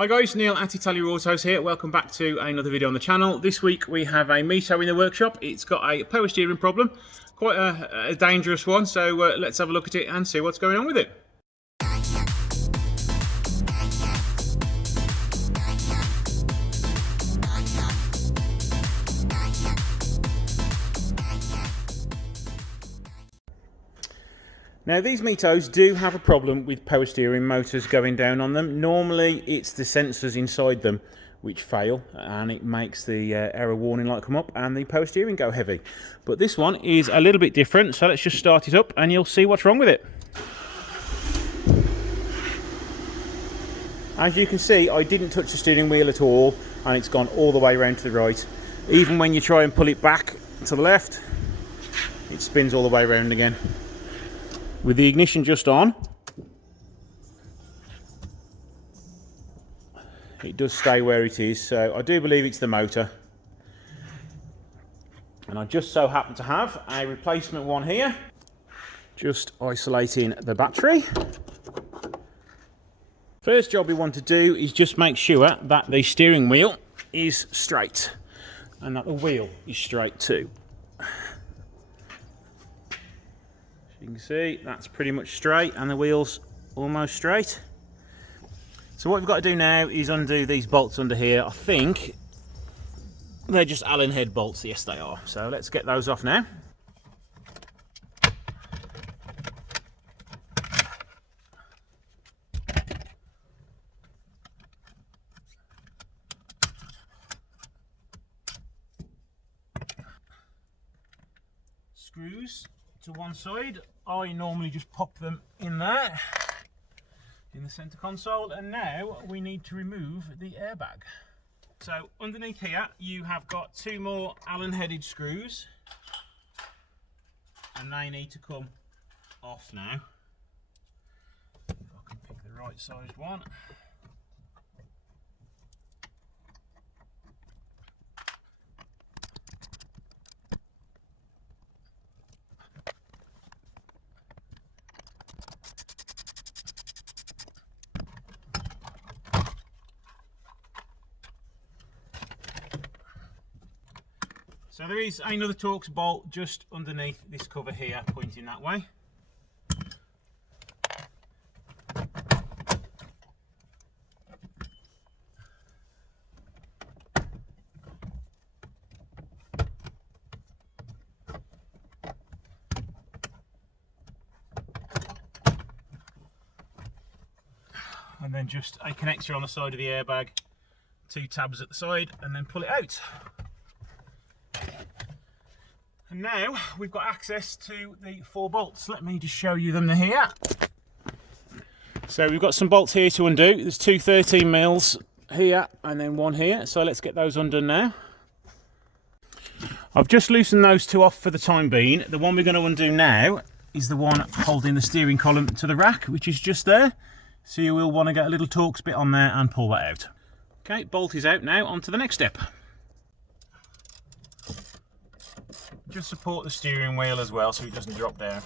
Hi guys, Neil at Italia Autos here. Welcome back to another video on the channel. This week we have a Mito in the workshop. It's got a power steering problem, quite a dangerous one, so let's have a look at it and see what's going on with it. Now these Mitos do have a problem with power steering motors going down on them. Normally it's the sensors inside them which fail and it makes the error warning light come up and the power steering go heavy. But this one is a little bit different, so let's just start it up and you'll see what's wrong with it. As you can see, I didn't touch the steering wheel at all and it's gone all the way around to the right. Even when you try and pull it back to the left, it spins all the way around again. With the ignition just on, it does stay where it is, so I do believe it's the motor. And I just so happen to have a replacement one here, just isolating the battery. First job we want to do is just make sure that the steering wheel is straight and that the wheel is straight too. You can see that's pretty much straight and the wheel's almost straight. So what we've got to do now is undo these bolts under here. I think they're just Allen head bolts. Yes, they are. So let's get those off now. Screws to one side. I normally just pop them in there in the center console, and now we need to remove the airbag. So underneath here you have got two more Allen headed screws and they need to come off now. If I can pick the right sized one. So there is another Torx bolt just underneath this cover here, pointing that way. And then just a connector on the side of the airbag, two tabs at the side, and then pull it out. And now we've got access to the 4 bolts. Let me just show you them here. So we've got some bolts here to undo. There's two 13mm here and then one here. So let's get those undone now. I've just loosened those two off for the time being. The one we're going to undo now is the one holding the steering column to the rack, which is just there. So you will want to get a little Torx bit on there and pull that out. Okay, bolt is out now. On to the next step. Just support the steering wheel as well so it doesn't drop down.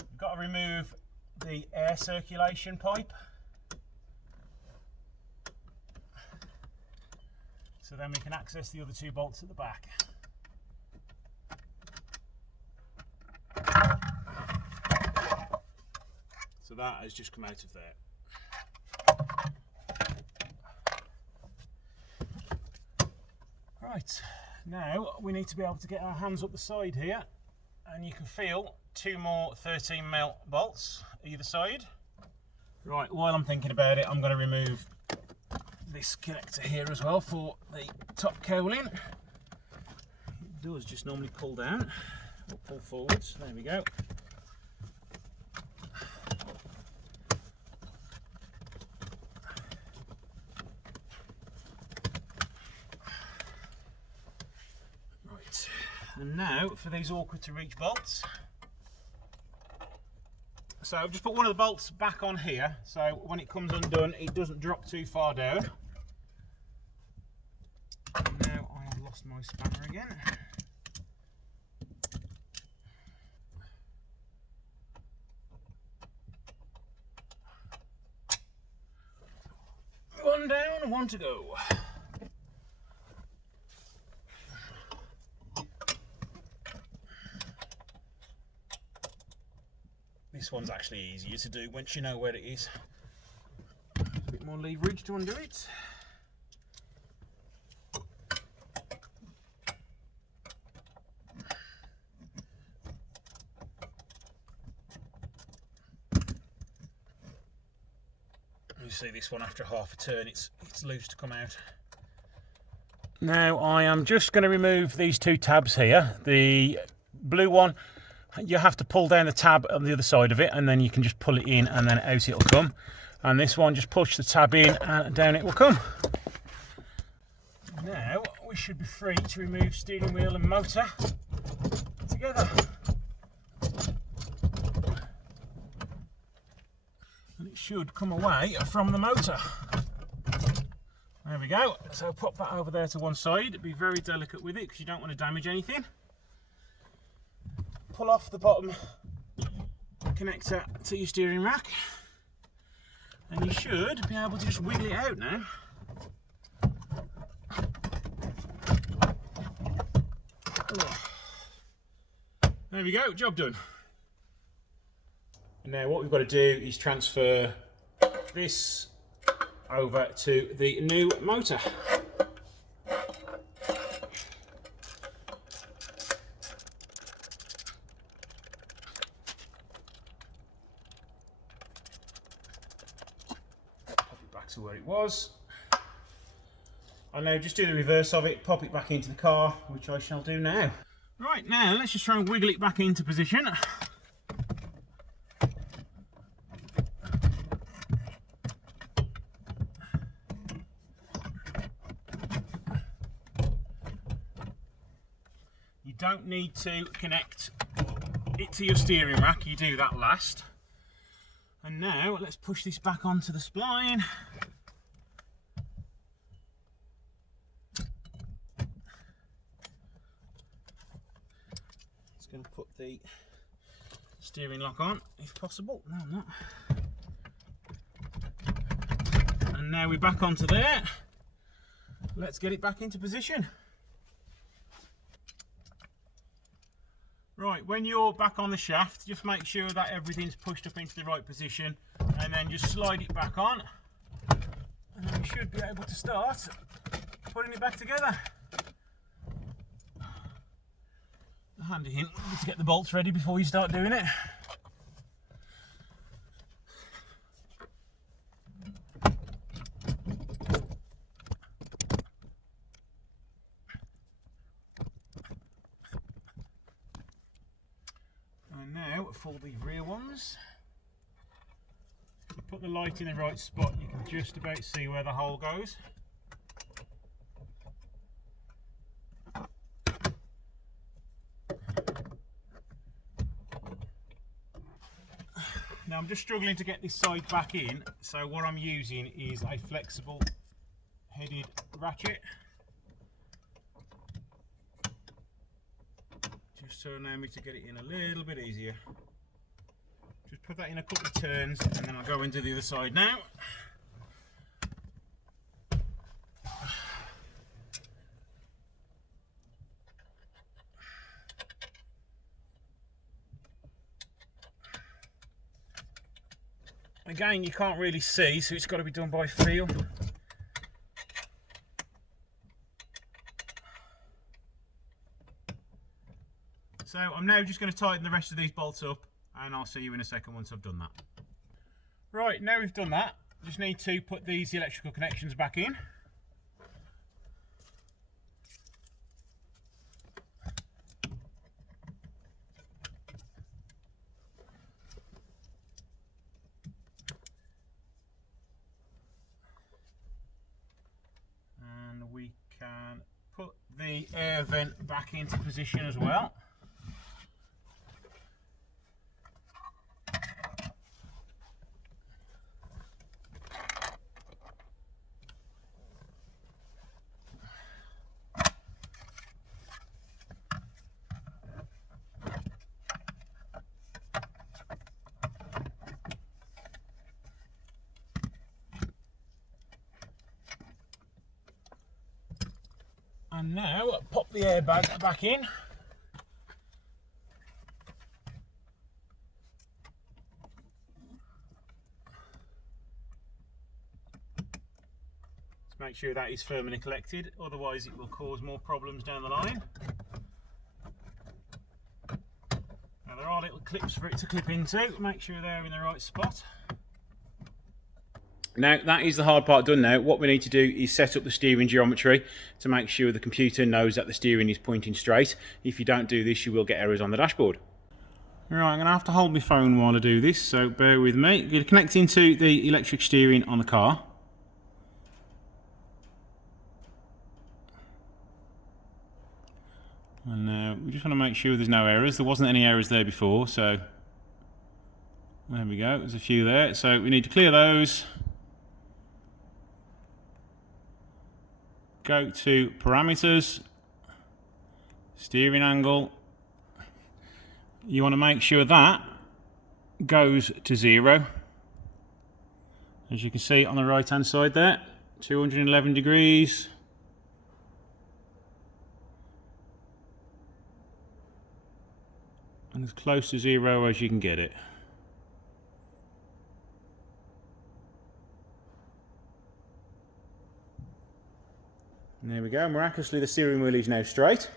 You've got to remove the air circulation pipe. So then we can access the other 2 bolts at the back. So that has just come out of there. Right, now we need to be able to get our hands up the side here, and you can feel 2 more 13mm bolts either side. Right, while I'm thinking about it, I'm going to remove this connector here as well for the top cowling. It does just normally pull down or pull forwards. There we go. And now for these awkward to reach bolts. So I've just put one of the bolts back on here, so when it comes undone it doesn't drop too far down. That's my spanner again. One down, one to go. This one's actually easier to do once you know where it is. A bit more leverage to undo it. You see this one after half a turn, it's loose to come out. Now I am just going to remove these two tabs here. The blue one, you have to pull down the tab on the other side of it, and then you can just pull it in and then out it'll come. And this one, just push the tab in and down it will come. Now we should be free to remove steering wheel and motor together. And it should come away from the motor. There we go. So pop that over there to one side. Be very delicate with it because you don't want to damage anything. Pull off the bottom connector to your steering rack, and you should be able to just wiggle it out now. There we go, job done. And now what we've got to do is transfer this over to the new motor. To where it was. I'll now just do the reverse of it, pop it back into the car, which I shall do now. Right, now let's just try and wiggle it back into position. You don't need to connect it to your steering rack, you do that last. And now let's push this back onto the spline. Just going to put the steering lock on if possible. No, I'm not. And now we're back onto there. Let's get it back into position. Right, when you're back on the shaft, just make sure that everything's pushed up into the right position, and then just slide it back on, and then you should be able to start putting it back together. A handy hint to get the bolts ready before you start doing it. Now for the rear ones, you put the light in the right spot, you can just about see where the hole goes. Now I'm just struggling to get this side back in, so what I'm using is a flexible headed ratchet. Just to allow me to get it in a little bit easier. Just put that in a couple of turns and then I'll go into the other side now. Again, you can't really see, so it's got to be done by feel. So I'm now just going to tighten the rest of these bolts up, and I'll see you in a second once I've done that. Right, now we've done that, just need to put these electrical connections back in. And we can put the air vent back into position as well. And now pop the airbag back in. Let's make sure that is firmly collected, otherwise it will cause more problems down the line. Now there are little clips for it to clip into, make sure they're in the right spot. Now that is the hard part done now. What we need to do is set up the steering geometry to make sure the computer knows that the steering is pointing straight. If you don't do this, you will get errors on the dashboard. Right, I'm going to have to hold my phone while I do this, so bear with me. I'm going to connect into the electric steering on the car. And we just want to make sure there's no errors. There wasn't any errors there before, so there we go. There's a few there, so we need to clear those. Go to parameters, steering angle. You want to make sure that goes to 0. As you can see on the right hand side there, 211 degrees. And as close to 0 as you can get it. And there we go, miraculously the steering wheel is now straight.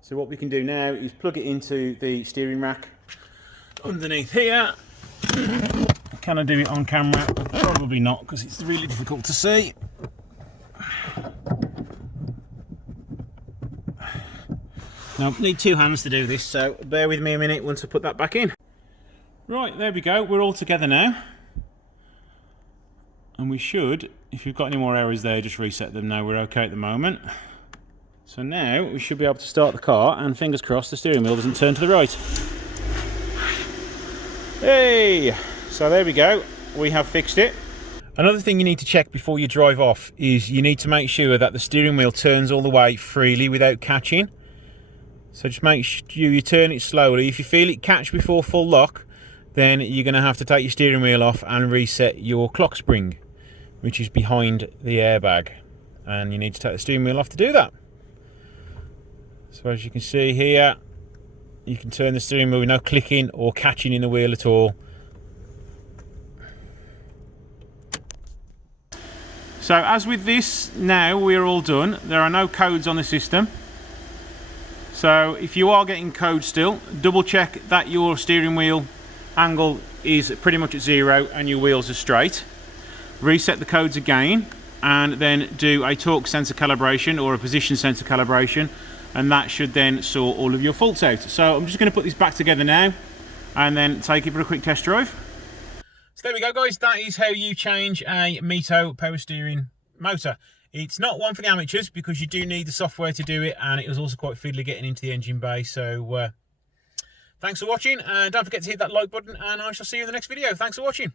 So what we can do now is plug it into the steering rack underneath here. Can I do it on camera? Probably not, because it's really difficult to see. Now, I need 2 hands to do this, so bear with me a minute once I put that back in. Right, there we go, we're all together now. And we should, if you've got any more errors there, just reset them. Now we're okay at the moment. So now we should be able to start the car, and fingers crossed the steering wheel doesn't turn to the right. Hey! So there we go, we have fixed it. Another thing you need to check before you drive off is you need to make sure that the steering wheel turns all the way freely without catching. So just make sure you turn it slowly. If you feel it catch before full lock, then you're going to have to take your steering wheel off and reset your clock spring, which is behind the airbag, and you need to take the steering wheel off to do that. So as you can see here, you can turn the steering wheel with no clicking or catching in the wheel at all. So as with this, now we're all done. There are no codes on the system. So if you are getting codes still, double check that your steering wheel angle is pretty much at 0 and your wheels are straight. Reset the codes again and then do a torque sensor calibration or a position sensor calibration, and that should then sort all of your faults out. So I'm just going to put this back together now and then take it for a quick test drive. So there we go guys, that is how you change a Mito power steering motor. It's not one for the amateurs because you do need the software to do it, and it was also quite fiddly getting into the engine bay. So thanks for watching, and don't forget to hit that like button, and I shall see you in the next video. Thanks for watching.